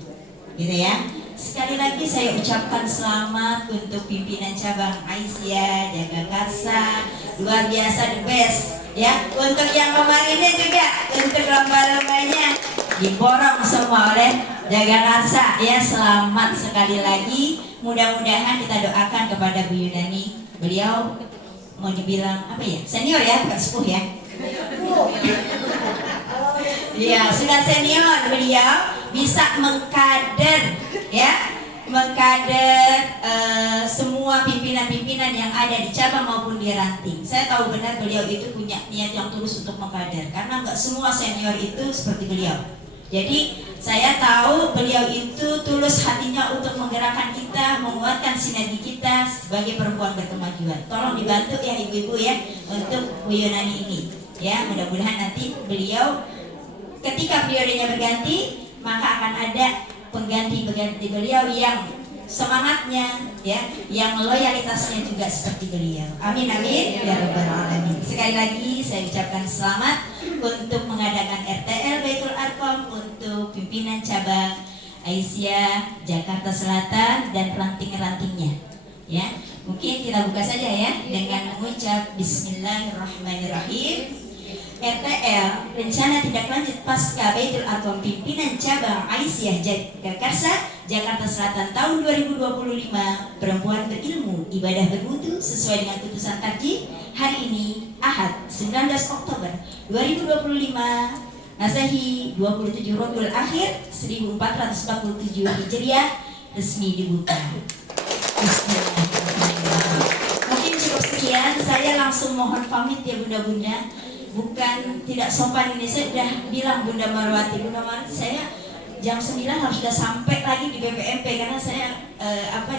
gitu ya. Sekali lagi saya ucapkan selamat untuk pimpinan cabang Aisyah, Jagakarsa, luar biasa, the best, ya. Untuk yang kemarinnya juga, untuk lomba-lombanya diborong semua oleh Jagakarsa, ya. Selamat sekali lagi. Mudah-mudahan kita doakan kepada Bu Yunani. Beliau mau dibilang apa ya? Senior ya, bukan sepuh ya. Ya, sudah senior, beliau bisa mengkader, ya, mengkader semua pimpinan-pimpinan yang ada di cabang maupun di ranting. Saya tahu benar beliau itu punya niat yang tulus untuk mengkader, karena nggak semua senior itu seperti beliau. Jadi saya tahu beliau itu tulus hatinya untuk menggerakkan kita, menguatkan sinergi kita sebagai perempuan berkemajuan. Tolong dibantu ya ibu-ibu ya untuk Bu Yunani ini, ya. Mudah-mudahan nanti beliau ketika periodenya berganti, maka akan ada pengganti beliau yang semangatnya, ya, yang loyalitasnya juga seperti beliau. Amin amin ya rabbal alamin. Sekali lagi saya ucapkan selamat untuk mengadakan RTL Baitul Arqam untuk pimpinan cabang Aisyah Jakarta Selatan dan ranting-rantingnya, ya. Mungkin kita buka saja ya dengan mengucap Bismillahirrahmanirrahim. RTL Rencana Tindak Lanjut Pasca Baitul Arqam Pimpinan Cabang Aisyah Jagakarsa Jakarta Selatan tahun 2025. Perempuan berilmu, ibadah bermutu sesuai dengan putusan tarjih hari ini Ahad 19 Oktober 2025 Masehi 27 Rabiul Akhir 1447 Hijriah resmi dibuka. Bismillahirrahmanirrahim. Mungkin cukup sekian, saya langsung mohon pamit ya bunda-bunda. Bukan tidak sopan ini, saya sudah bilang Bunda Marwati, saya jam 9 harus sudah sampai lagi di BPMP karena saya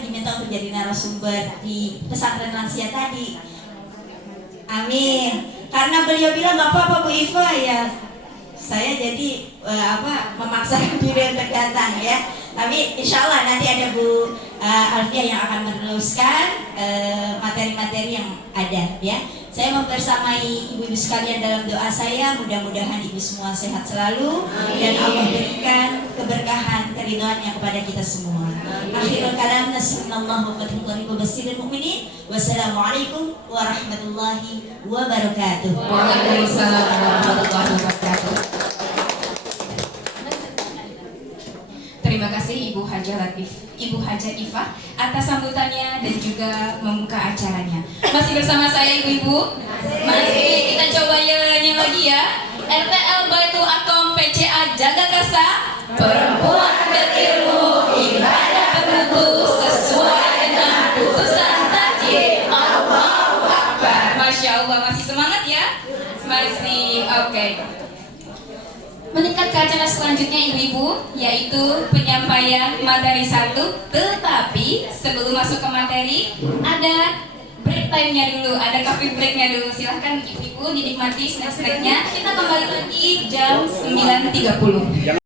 diminta untuk jadi narasumber di pesantren lansia tadi. Amin. Karena beliau bilang nggak apa-apa Bu Iva, ya saya jadi memaksakan diri untuk datang ya. Tapi insya Allah nanti ada Bu Alfiah yang akan meneruskan materi-materi yang ada ya. Saya membersamai ibu-ibu sekalian dalam doa saya, mudah-mudahan ibu semua sehat selalu dan Allah berikan keberkahan keridhaannya kepada kita semua. Akhirul kalam, nasrullah wa fathul qarib wa basyiril mu'minin. Wassalamualaikum warahmatullahi wabarakatuh. Waalaikumsalam warahmatullahi wabarakatuh. Terima kasih Ibu Hajah Ifah atas sambutannya dan juga membuka acaranya. Masih bersama saya Ibu-ibu? Masih. Kita coba nyanyi lagi ya. RTL Baitul Akom PCA Jagakarsa, perempuan berilmu, ibadah bermutu sesuai dengan putusan takdir. Allahu Akbar. Masya Allah, masih semangat ya? Masih. Oke. Meningkat ke acara selanjutnya ibu-ibu, yaitu penyampaian materi 1. Tetapi sebelum masuk ke materi, ada break time-nya dulu, ada coffee break-nya dulu. Silahkan ibu-ibu dinikmati snack-snacknya. Kita kembali lagi jam 9.30.